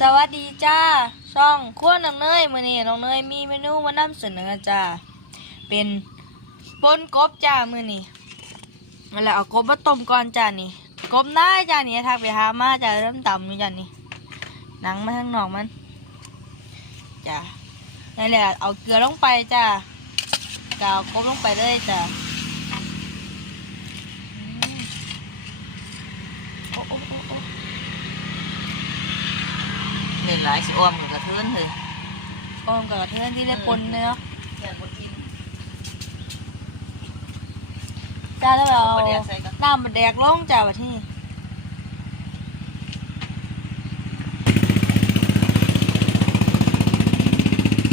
สวัสดีจ้า ช่องขั้วน้องเนยมื้อนี้น้องเนยมีเมนูมานำเสนอจ้า เป็นปนกบจ้ามื้อนี้นั่นแหละเอากบมาต้มก่อนจ้านี่ กบน้าจ้านี่ทักไปหามาจ้าเริ่มดำอยู่จ้านี่ หนังมาข้างนอกมันจ้านั่นแหละเอาเกลือลงไปจ้ากากบลงไปเลยจ้าอืมโอ้โอ้โอ้โอ้ เล่นหลายสิอ้อมกับกระเทือนเลยอ้อมกับกระเทือนที่ได้ปนเลยเนาะแย่บ่กินจ้าแล้วเราปลาแดกใส่กันน้ำมันแดกลงจ้าว่าที่นี่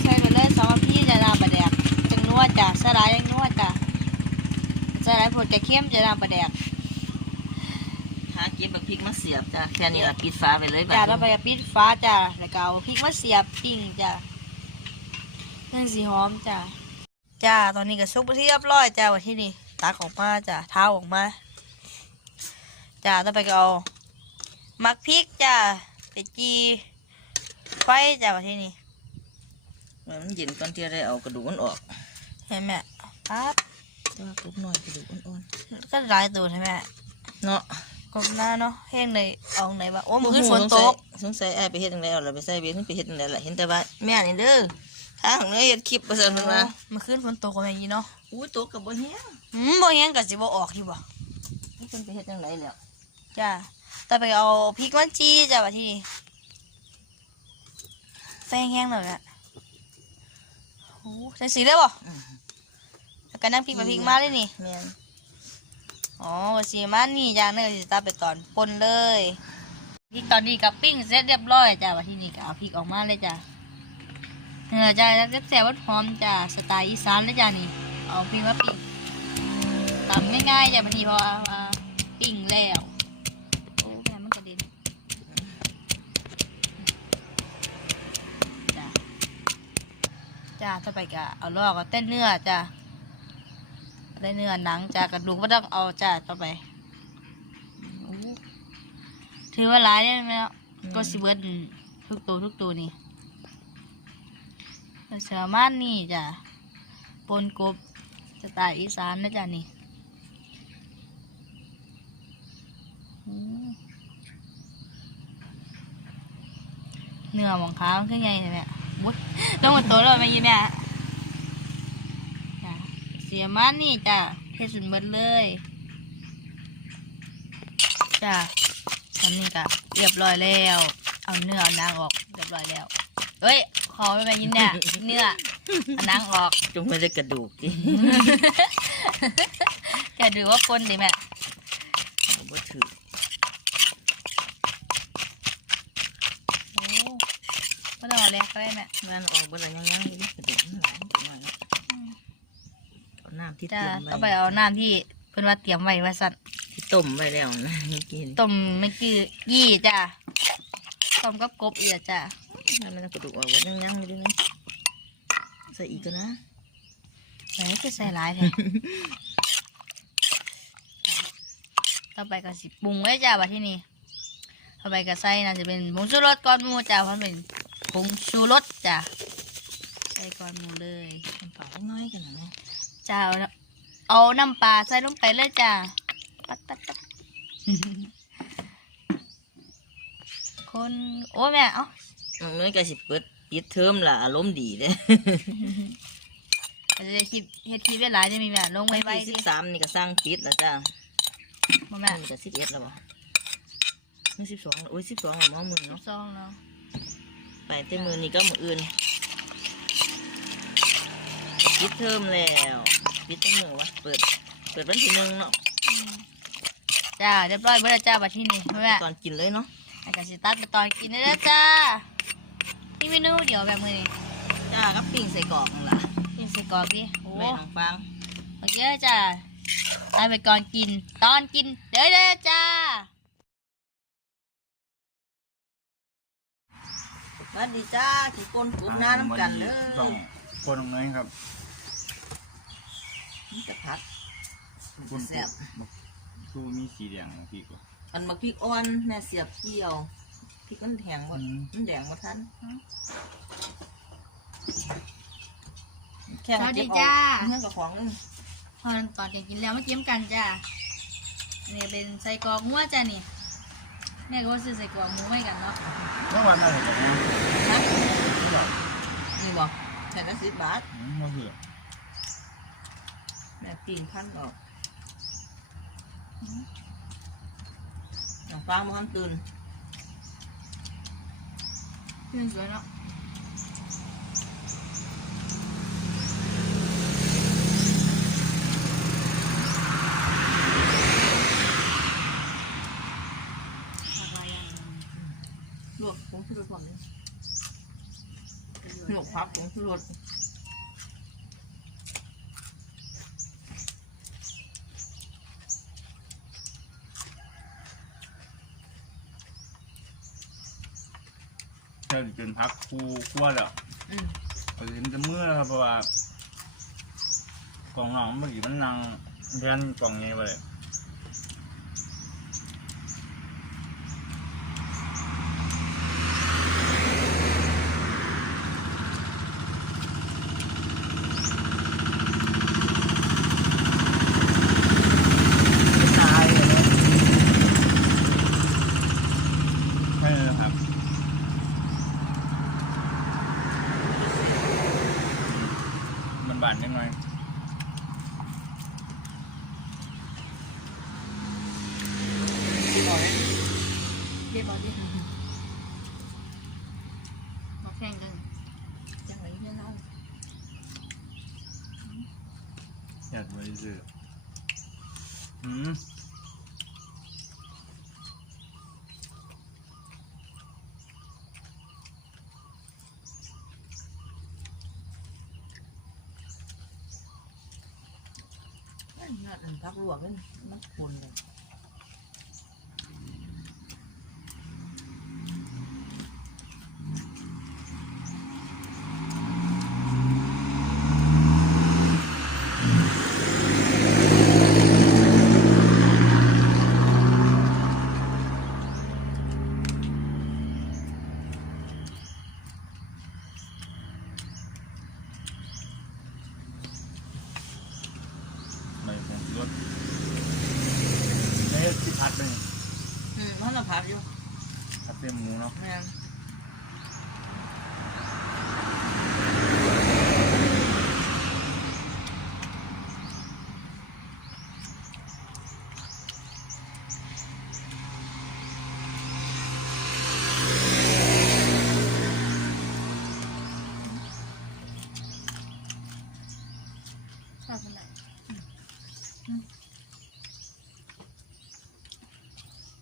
ใส่ไปเลยสองพี่จะน้ำมันแดกจังนัวจ้าสลายยังนัวจ้าสลายผดจะเข้มจะน้ำมันแดกหา เก็บบักพริกมาเสียบจ้ะแค่นี้ละปิดฟ้าไปเลยจ้าดเราไปกับปิดฟ้าจ้าแล้วก็เอาพริกมาเสียบปิ้งจ้าเครื่องสีหอมจ้าจ้าตอนนี้ก็ซุปไปที่เรียบร้อยจ้าว่าที่นี่ตักออกมาจ้าเท้าออกมาจ้าต่อไปก็เอามักพริกจ้าไปจีไฟจ้าว่าที่นี่มันเย็นก่อนที่จะได้เอากระดูกมันออกเห็นไหมปั๊บแต่ว่ากรุบหน่อยกระดูกอ่อนก็หลายตัวใช่ไหมๆเนาะ กลมหน้าเนาะเฮงเลยเอาไหนวะโอ้มือขึ้นฝนตกสงสัยไอ้ายไปเฮ็ดจังไดเอาล่ะไปใส่เบสไปเฮ็ดจังไดล่ะเห็นแต่ว่าแม่นี่เด้อทางของเนื้อเฮ็ดคลิปประเสริฐเพิ่นว่ามือขึ้นฝนตกอะไรอย่างงี้เนาะอู้ตกกับบ่แห้งอืมบ่เฮงก็สิบ่ออกอยู่บ่นี่เพิ่นไปเฮ็ดจังไดแล้วจ้าต่อไปเอาพริกมันจีจ้าว่าที่นี่แฟงแห้งหน่อยอะโอ้ใส่สีได้บ่แล้วก็นั่งพริกไปพริกมาเลยนี่แม่น อ๋อสีมันนี่จ้าเนื้อสิตาไปตอนปนเลยพริกตอนนี้กับปิ้งเสร็จเรียบร้อยจ้าว่าที่นี่ก็เอาพริกออกมาเลยจ้าเนื้อจ้าจะแซ่บๆหอมจ้าสไตล์อีสานเลยจ้านี่ เอาพริกมาปิ้งตำง่ายๆจ้าบางทีพอเอาปิ้งแล้วโอ้แม่มันกระเด็นจ้าจ้าต่อไปก็เอาลอกเอาเต้นเนื้อจ้า ได้เนื้อหนังจากกระดูกไม่ต้องเอาจ้าต่อไป ถือว่าหลายได้ไหมเนาะก็สิเบิดทุกตัวทุกตัวนี่เสือม่านนี่จ้ะปนกบสไตล์อีสานนะจ้ะนี่เนื้อหมองขาวมันขึ้นไงเนี่ยแม่วุ้ยต้องมาตัวเลยไหมยี่แม่ สียมันนี่จ้ะเทสุนเบิดเลยจ้ะอันนี้ก็เรียบร้อยแล้ว เอาเนื้อเอานางออกเรียบร้อยแล้วเฮ้ยขอไปไปยินเนี่ยเนื้อเอานางออกจงไม่ได้กระดูกติจะดูว่าปนดิแม่บ่ถือโอ้ไม่ต้องเอาเล็กก็ได้แม่งานออกบ่ได้ยังๆอยู่กระดูกมันหลายจังว่าเนาะเอา น้ำที่จ้ะเตรียมเอาไปไว้เอาน้ำที่เพิ่นว่าเตรียมไว้ว่าสั่นที่ต้มไว้แล้วนะกินต้มไม่คือยี่จ้ะต้มกับกบเอียจ้ะถ้ามันกระดูกออกว่ายังๆอยู่ด้วยนะใส่อีกก็นะไหนคือใส่หลายแท้ ต่อไปก็สิปรุงไว้จ้าบัดที่นี่ต่อไปก็ใส่น่าจะเป็นผงชูรสก่อนหมูจ้าเพราะมันเป็นผงชูรสจ้าใส่ก่อนหมูเลย มันเปล่าน้อยกันนะ จ้าเอาน้ำเอาน้ำปลาใส่ลงไปเลยจ้าปัดปัดปัดคนโอ้แม่ เอ้ามันไม่ก็สิเปิดปิดเทอมล่ะอารมณ์ดีเด้อาจจะคลิปเฮ็ดคลิปได้หลายจะมีแม่ลงไว้ไว้สิดิบสามนี่ก็สร้างปิดแล้วจ้าบ่แม่นี่ก็สิบเอ็ดแล้วบ่นี่สิบสองโอ้ยสิบสองหรอมอมือเนาะซองเนาะไปเต็มมือนี่ก็มืออื่น ปิดเทอมแล้วปิดตั้งมือวะเปิด เปิดวันที่หนึ่งเนาะจ้าเรียบร้อยเบิดแล้วจ้าบัดที่นี่แม่ตอนกินเลยเนาะอาจารย์สิตัดไปตอนกินได้แล้วจ้านี่เมนูเดี๋ยวแบบมือนี่จ้าก็ปิ้งใส่กรอกนั่นล่ะกินใส่กรอกดิโอ้แม่น้องฟังโอเคจ้าตัดไปก่อนกิน ตอนกินเดี๋ยวเด้อจ้าสวัสดีจ้าขี่ปนกลุ่มน้าน้ำกันเลยต้องคนตรงนั้นครับ นี่จะพัดคนแซ่บคือมีสีแดงพี่ก็อันมาพริกอ่อนแม่เสียบเกี่ยวพริกมันแห้งหมดมันแดงหมดทันแค่สวัสดีจ้าเงื่อนกับของนึงพอตอนเด็กกินแล้วมาเกี่ยมกันจ้านี่เป็นใส่กรอกงัวจ้านี่แม่ก็ว่าซื้อใส่กรอกหมูไม่กันเนาะเมื่อวานมาเห็นแบบนี้นะไม่หรอกนี่บอกแค่ละสิบบาทอืมมาเผื่อ แม่ปีนพันออกอย่างฟ้ามันตื่นเพื่อนสวยเนาะผักลายอย่างลวกผงชูรสก่อนเลยเป็นลวกพักผงชูรส ช่จนพักคู่คั่วแล้วอืมพอเห็นจะเมื่อแล้วครับเพราะว่ากล่องน้องเมื่อกี้มันนั่งแทนกล่องไงไปเลย ตายเลยนะ ใช่เลยครับ มันบานยังไง บ อยเรียบร้อยดิมาแข่งกันจังไรเนี่ยเราอยากไปซื้ออืมนั่นนั่นพักลวกนี่มันขุ่นเลย ไม่เป็นรถนี่ที่พัดเลย อืมมันละพักอยู่ กระเทียมหมูเนาะแม่นชอบเป็นไหน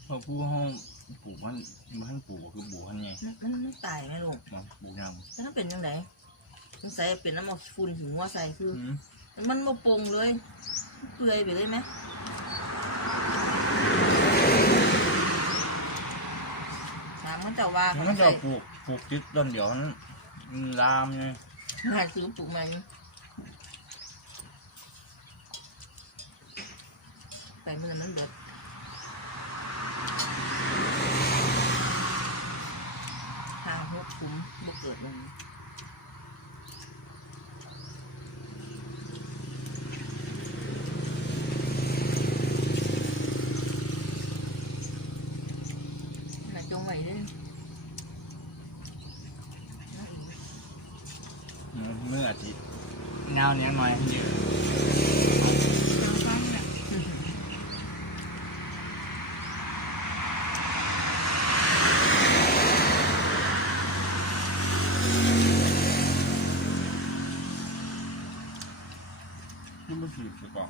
พอผู้ห้อง ปลูกมันมันปลูกก็คือปลูกมันไงมันมันมันตายไหมลูกเนาะปลูกยางแล้วถ้าเป็นยังไงมันใส่เป็นน้ำมันฝุ่นหิวว่าใส่คืออืมมันมาปรุงเลยเปื่อยไปเลยไหมถามมันจะว่ามันเขาจะใส่ปลูกปลูกจิตต้นเดียวมันมันลามไงงานซื้อปลูกมันไปมันเลยมันเบิดห้าหกคุ้มบุกเกิดมันน่าจงไว้เด้วยเมื่ออาทิตย์เงาเนี้ยหน่อยเยอะข้างเนี่ยที่มันสืบสกอง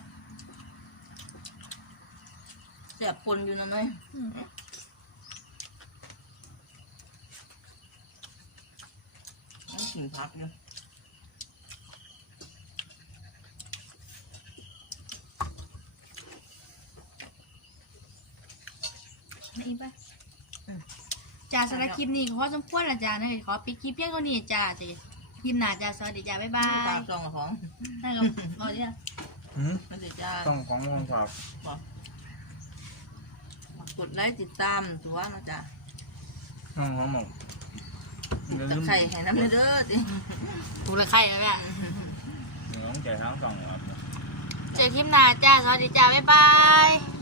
แสบปนอยู่นะน้อยอืม มัน กินพักอยู่นี่ปะจ้าสำหรับคลิปนี้ขอสมควรละจ้านะขอปิดคลิปเพียงเท่านี้จ้าจ้ะคลิปหน้าจ้าสวัสดีจ้าบ๊ายบาตายจองกับของนั่นก็พอดีแล้วหืมมันจะจ้าต้องของมงครับกดไลค์ติดตามตัวนะจ๊ะน้องเขาบอก อย่าตะลืมไคร้ให้น้ำเด้อติถูกละไข่แล้วแม่น้องใจทั้งสองครับ เจอคลิปหน้าจ้า สวัสดีจ้า บ๊ายบาย